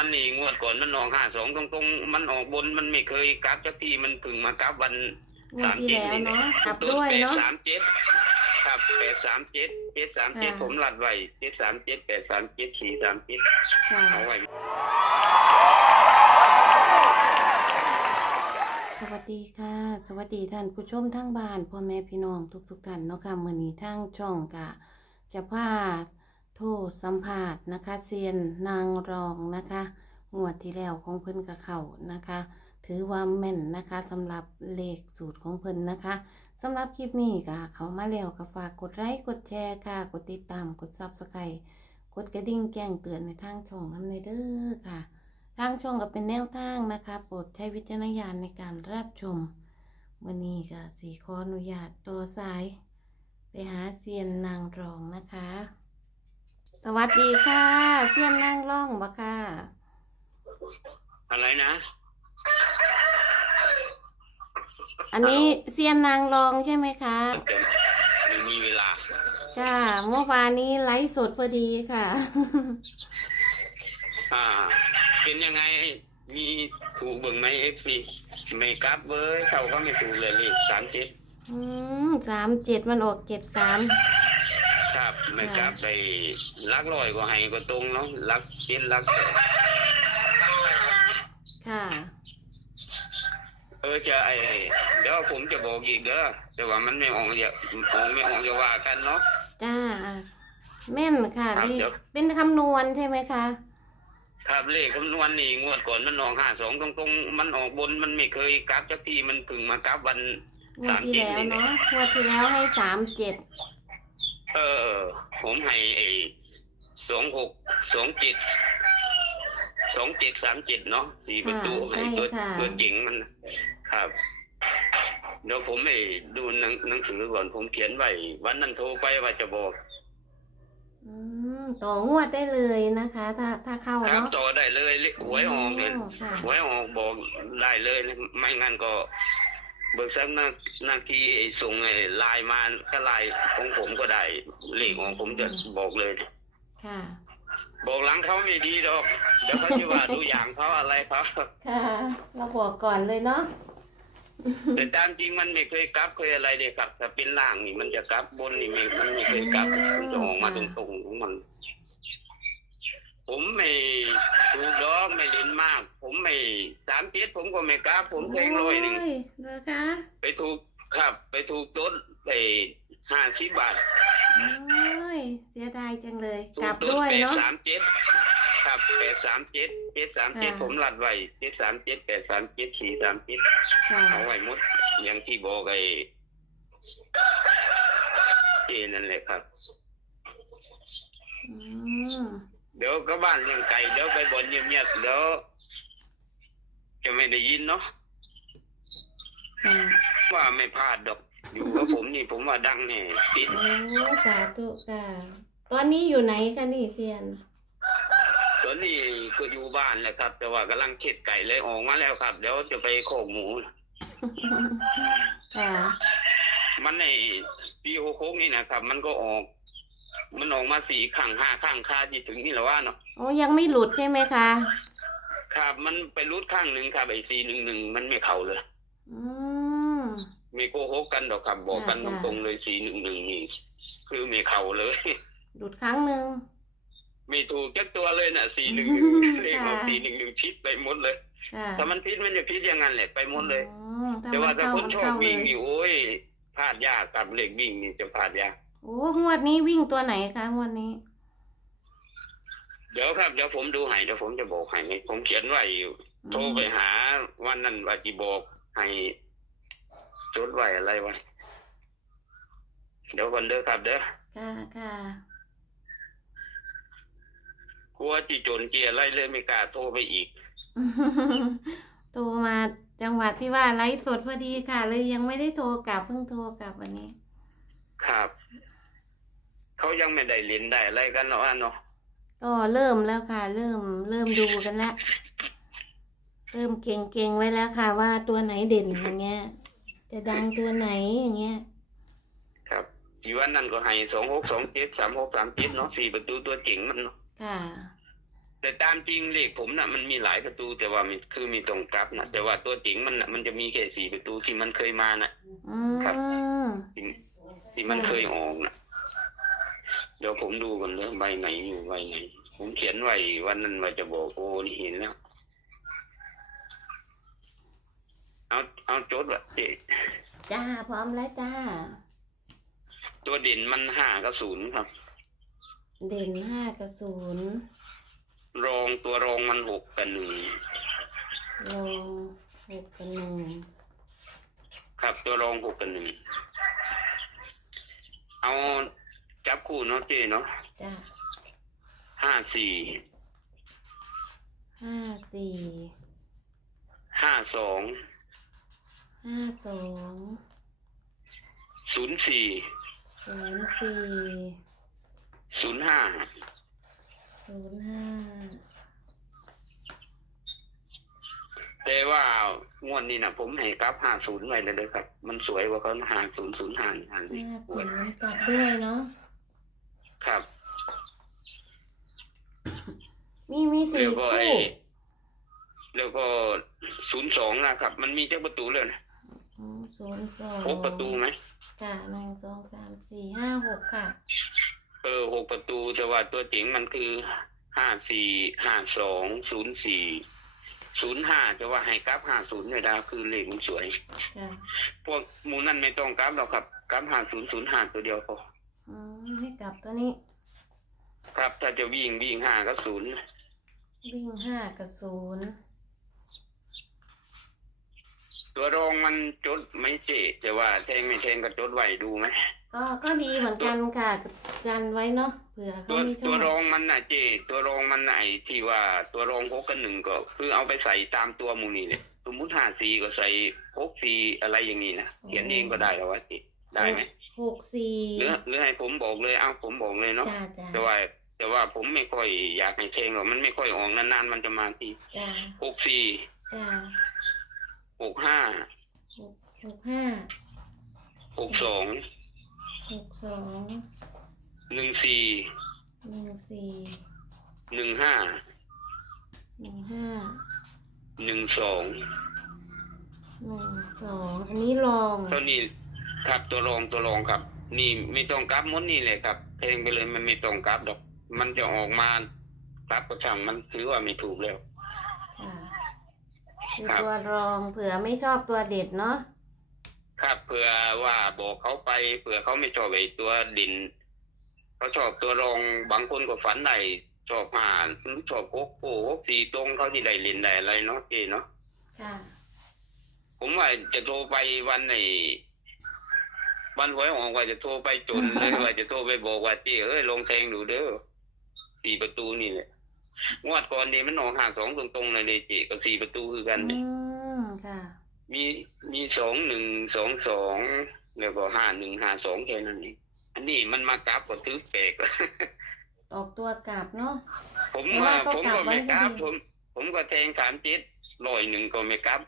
วนนี่งวดก่อนมันออกห้าสองตรงๆ มันออกบนมันไม่เคยกราฟสักทีมันเพึ่งมากราฟวันงวดที่แล้วเนาะกลับด้วยเนาะ สามเจ็ดครับแปดสามเจ็ดเจ็ดสามเจ็ดค่ะ ผมรัดไว้เจ็ดสามเจ็ดแปดสามเจ็ดสี่สามเจ็ดค่ะเอาไว้ สวัสดีค่ะ สวัสดีท่านผู้ชมทั้งบ้านพ่อแม่พี่น้องทุกๆท่านเนาะค่ะมื้อนี้ทางช่องกะจะพาโทรสัมภาษณ์นะคะเซียนนางรองนะคะงวดที่แล้วของเพิ่นกับเขานะคะ ถือว่าแม่นนะคะสำหรับเลขสูตรของเพิ่นนะคะสำหรับคลิปนี้ก็เขามาแล้วก็ฝากกดไลค์กดแชร์ค่ะ กดติดตามกดซับสไครต์กดกระดิ่งแจ้งเตือนในทางช่องน้ำในเด้อค่ะ ทางช่องก็เป็นแนวทางนะคะโปรดใช้วิจารณญาณในการรับชมวันนี้ก็สีขออนุญาตตัวสาย ไปหาเซียนนางรองนะคะ สวัสดีค่ะเซียนนางรองบ่ค่ะ อะไรนะ อันนี้เซียนนางรองใช่ไหมคะจะไม่มีเวลาค่ะเมื่อวานนี้ไลฟ์สดพอดีค่ะ อ่า เป็นยังไง มีถูกเบิ่งไหมเอฟซีไม่กราฟเว้ยเขาก็ไม่ถูกเลยเลยสามเจ็ดอืมสามเจ็ดมันออกเจ็ดสามครับ ไม่กราฟได้ลักลอยก็ให้ก็ตรงเนาะลักเจ็ดลักแปดค่ะ เออจะไอเดี๋ยวผมจะบอกอีกเด้อแต่ว่ามันไม่ออกอย่าออกไม่ออกจะว่ากันเนาะจ้าแม่นค่ะครับนี่เดี๋ยวเป็นคำนวณใช่ไหมคะ ครับเลขคำนวณนี่งวดก่อนมันออกห้าสองตรงๆมันออกบนมันไม่เคยกราฟสักทีมันเพึ่งมากราฟวัน งวดที่แล้วเนาะงวดที่แล้วให้สามเจ็ด เออ ผมให้ไอ้สองหกสองเจ็ดสองเจ็ดสามเจ็ดเนาะสี่ประตูไอ้ตัวตัวจริงมันครับเดี๋ยวผมไม่ดูหนังหนังสือก่อนผมเขียนไว้วันนั้นโทรไปว่าจะบอกอืมต่องวดได้เลยนะคะ ถ้าถ้าเข้าครับเนาะต่อได้เลยเลขหวยออกเนี่ยอ๋อค่ะ หวยออกบอกได้เลยไม่งั้นก็ เบิกซักหน้าหน้าที่ไอ้ส่งไอ้ไลน์มาก็ไลน์ของผมก็ได้เลขของผมจะบอกเลย ค่ะ บอกหลังเขาไม่ดีดอกเดี๋ยวเขาจะว่าดูอย่างเขาอะไรเขาค่ะ เราบอกก่อนเลยเนาะ แต่ตามจริงมันไม่เคยกลับเคยอะไรเลยครับถ้าเป็นล่างนี่มันจะกลับบนนี่ไม่มันไม่เคยกลับมันจะออกมาตรงๆของมัน ผมไม่ถูกดอกไม่เล่นมาก ผมไม่สามเจ็ดผมก็ไม่กลับผมเพลงร้อยหนึ่งโอ้เหรอคะไปถูกครับ ไปถูกต้นไปห้าสิบบาทโอ้ยเสียดายจังเลย ถูกลักบต้นด้วยแปดเนาะ สามเจ็ดครับแปดสามเจ็ดเจ็ดสามเจ็ดค่ะ ผมรัดไว้เจ็ดสามเจ็ดแปดสามเจ็ดสี่สามเจ็ดค่ะเอาไว้หมดอย่างที่บอกไอ้เจนั่นแหละครับ อืม เดี๋ยวก็บ้านเลี้ยงไก่เดี๋ยวไปบ่นเงียบๆเดี๋ยวจะไม่ได้ยินเนาะค่ะว่าไม่พลาดดอก อยู่กับผมนี่ผมว่าดังแน่ติดโอ้สาธุค่ะ ตอนนี้อยู่ไหนกันนี่เซียน ตอนนี้ก็อยู่บ้านแหละครับ แต่ว่ากำลังเข็ดไก่เลยออกมาแล้วครับ เดี๋ยวจะไปโคกหมู ค่ะ มันในปีหกหกนี่นะครับ มันก็ออก มันออกมาสี่ข้างห้าข้างคาที่ถึงนี่แหละว่าเนาะโอ้ยังไม่หลุดใช่ไหมคะครับมันไปรุดข้างหนึ่งครับไอ้สี่หนึ่งหนึ่งมันไม่เข่าเลย อืมไม่โกหกกันดอกครับบอกกันตค่ะรงๆเลยสี่หนึ่งหนึ่งนี่คือไม่เข่าเลยหลุดครั้งหนึ่งไม่ถูกจักตัวเลยน่ะสี่หนึ่งอืมเลขของค่ะสี่หนึ่งหนึ่งพิษไปหมดเลยค่ะถ้ามันพิษมันจะพิษอย่างนั้นแหละไปหมดเลยอืมถ้าแต่มัว่านถ้าเข้าคนมันชอบเข้าเลวิ่งยนี่โอ้ยพลาดยากกับเลขวิ่งนี่จะพลาดยาก โอ้งวดนี้วิ่งตัวไหนคะงวดนี้ เดี๋ยวครับเดี๋ยวผมดูให้เดี๋ยวผมจะบอกให้ผมเขียนไว้อยู่โทรไปหาวันนั้นว่าจีบอกให้จดไว้อะไรไว้เดี๋ยววันเด้อครับเด้อค่ะค่ะกลัวจีโจนเกียร์อะไรเลยไม่กล้าโทรไปอีกโทรมาจังหวัดที่ว่าไลฟ์สดพอดีค่ะ เลยยังไม่ได้โทรกลับเพิ่งโทรกลับวันนี้ ครับ เขายังไม่ได้เรียนได้อะไรกันเนาะเนาะก็เริ่มแล้วค่ะ เริ่มเริ่มดูกันแล้วเริ่มเก่งๆไว้แล้วค่ะ ว่าตัวไหนเด่นอย่างเงี้ย จะดังตัวไหนอย่างเงี้ย ครับอีวันนั้นก็ให้สองหกสองเจ็ดสามหกสามเจ็ดเนาะสี่ประตูตัวจริงมันเนาะค่ะแต่ตามจริงเลขผมน่ะมันมีหลายประตูแต่ว่ามันคือมีตรงกลับนะแต่ว่าตัวจริงมันน่ะมันจะมีแค่สี่ประตูที่มันเคยมาน่ะอืครับมที่ที่มันเคยออกน่ะเดี๋ยว ผมดูกันเลยใบไหนอยู่ใบไหน ผมเขียนไว้วันนั้นว่าจะบอกโอ้นี่เห็นแล้ว เอาเอาโจทย์ว่าเจ๊จ้าพร้อมแล้วจ้า ตัวเด่นมันห้ากับศูนย์ครับ เด่นห้ากับศูนย์รองตัวรองมันหกกับหนึ่งลงหกกับหนึ่งครับตัวรองหกกับหนึ่งเอา จับคู่เนาะเจ๊เนาะจ้าห้าสี่ห้าสี่ห้าสองห้าสองศูนย์สี่ศูนย์สี่ศูนย์ห้าศูนย์ห้าแต่ว่างวดนี้นะผมให้กราฟห้าศูนย์ไว้เลยเลยครับ มันสวยกว่าเขาห้าศูนย์ศูนย์ห้าห้าห้าสิศูนย์กลับด้วยเนาะ ครับมีมีสี่แล้วก็คู่ไอ้แล้วก็ศูนย์สองนะครับ มันมีเจ้าประตูเลยนะอืมศูนย์สองหกประตูไหมค่ะหนึ่งสองสามสี่ห้าหกค่ะ เออหกประตูแต่ว่าตัวจริงมันคือห้าสี่ห้าสองศูนย์สี่ศูนย์ห้าแต่ว่าให้กราฟห้าศูนย์เนี่ยดาวคือเลขมันสวย ค่ะ พวกหมูนั่นไม่ต้องกราฟหรอกครับกราฟห้าศูนย์ศูนย์ห้าตัวเดียวพอ อืมให้กลับตัวนี้ ครับถ้าจะวิ่งวิ่งห้าก็ศูนย์วิ่งห้ากับศูนย์ตัวรองมันจดไม่เจแต่ว่าแทงไม่แทงก็จดไว้ดูไหมก็ก็ดีเหมือนกันค่ะกันไว้เนาะเผื่อตัเขาวไม่ชตัอวบรองมันน่ะเจ ตัวรองมันน่ะไอ้ที่ว่าตัวรองหกกับหนึ่งก็คือเอาไปใส่ตามตัวหมูนี่เลยสมมุติห้าสี่ก็ใส่หกสี่อะไรอย่างนี้นะเขียนเองก็ได้แล้ววะเจได้ไหม หกสี่หรือหรือให้ผมบอกเลยเอาผมบอกเลยเนาะจ้าจ้าแต่ว่าแต่ว่าผมไม่ค่อยอยากให้แทงหรอกมันไม่ค่อยออกนานๆมันจะมาทีจ้าหกสี่จ้าหกห้าหกหกห้าหกสองหกสองหนึ่งสี่หนึ่งสี่หนึ่งห้าหนึ่งห้าหนึ่งสองหนึ่งสองอันนี้ลองเท่านี้ ครับตัวรองตัวรองครับ นี่ไม่ต้องกราฟหมดนี่เลยครับ เพลงไปเลยมันไม่ต้องกราฟดอก มันจะออกมากราฟก็ช่างมันถือว่าไม่ถูกแล้ว ค่ะคือครับ ตัวรองเผื่อไม่ชอบตัวเด็ดเนาะครับเผื่อว่าบอกเขาไปเผื่อเขาไม่ชอบไอ้ตัวดินเขาชอบตัวรองบางคนก็ฝันได้ชอบหาหรือชอบโคกโอ้โหสีตรงเขาที่ได้เล่นได้อะไรเนาะเจเนาะ ค่ะ ผมว่าจะโทรไปวันไหน วันหวยออกว่าจะโทรไปจนเลยว่าจะโทรไปบอกว่าเจ้เอ้ยลงแทงดูเด้อสี่ประตูนี่แหละงวดก่อนนี่มันออกห้าสองตรงๆเลยเลยเจ้ก็สี่ประตูคือกันอืเนี่ยมค่ะ มีมีสองหนึ่งสองสองแล้วก็ห้าหนึ่งห้าสองแค่นั้นเองอันนี้มันมากราฟก็ถือแปลกออกตัวกลับเนาะผมแต่ว่าว่าก็ผมกลับก็ไม่ไว้กราฟก็ดีผม ผมก็แทงสามเจ็ดร้อยหนึ่งก็ไม่กราฟ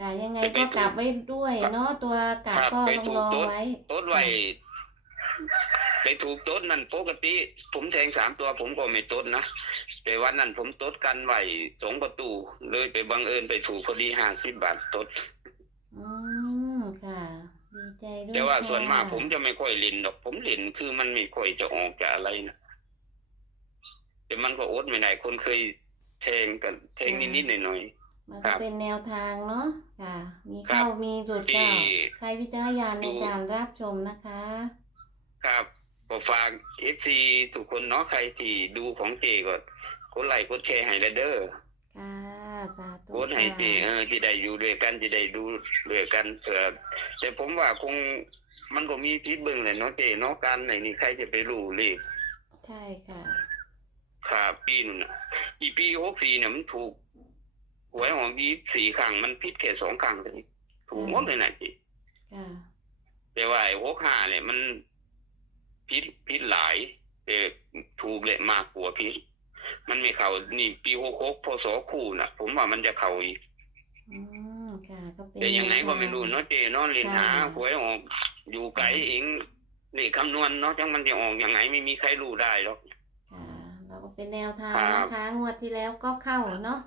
ค่ะยังไงก็กลับไว้ด้วยเนาะตัวกลับครับก็ไปต้องถูรกอโต๊ะไว้โต๊ดไว้ไปถูกโต๊ดนั่นปกติ ผมแทงสามตัวผมก็ไม่โต๊ดนะแต่วันนั้นผมโต๊ดกันไว้สองประตู เลยไปบังเอิญไปถูกพอดีห้าสิบบาทโต๊ดอืมค่ะดีใจด้วยแต่ว่าค่ะส่วนมากผมจะไม่ค่อยเล่นดอก ผมเล่นคือมันไม่ค่อยจะออกจากอะไรนะแต่มันก็อดไม่ได้คนเคยแทงกันแทงนิดๆหน่อย มันครัก็บเป็นแนวทางเนาะค่ะ มีครับเข้ามีหลุดๆที่ก็ใช้วิจารณญาณในดูการรับชมนะคะ ครับก็ฝากเอฟซีทุกคนเนาะใครที่ดูของเจก็กดไลค์กดแชร์ให้แล้วเด้อค่ะสาธุโพสต์ให้ค่ะที่เออที่ได้อยู่ด้วยกันที่ได้ดูด้วยกันเผื่อแต่ผมว่าคงมันก็มีพิษเบิ่งแหละเนาะเจเนาะการไหนนี่ใครจะไปรู้เลขใช่ค่ะขาปีนนน่ะอีปีหกสี่เนี่ยมันถูก หวยของยี่สี่ครั้งมันพิษแค่สองครั้งเท่านี้ถูกหมดเลยนะจีค่ะแต่ว่าไอ้หกห้าเนี่ยมันพิษพิษหลายแต่ถูกเลยมากกว่าพิษมันไม่เข้านี่ปีหกหกพศคู่น่ะผมว่ามันจะเข้าอีกอืมค่ะก็เป็นแต่ยังไงก็ไม่รู้แนวทางเนาะเจเนาะเล่นหาค่ะหวยออกอยู่ไกลเองเลขคำนวณเนาะจังมันจะออกยังไงไม่มีใครรู้ได้หรอกค่ะเป็นแนวทางนะคะงวดที่แล้วก็เข้าเนาะ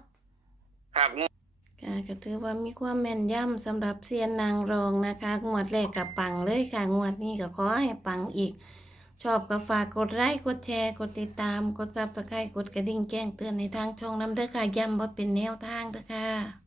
ครับค่ะก็ถือว่ามีความแม่นยำสำหรับเซียนนางรองนะคะ งวดแรกกับปังเลยค่ะ งวดนี้ก็ขอให้ปังอีก ชอบก็ฝากกดไลค์กดแชร์กดติดตาม กดซับสไครต์กดกระดิ่งแจ้งเตือนในทางช่องน้ำเด้อค่ะย้ำว่าเป็นแนวทางเด้อค่ะ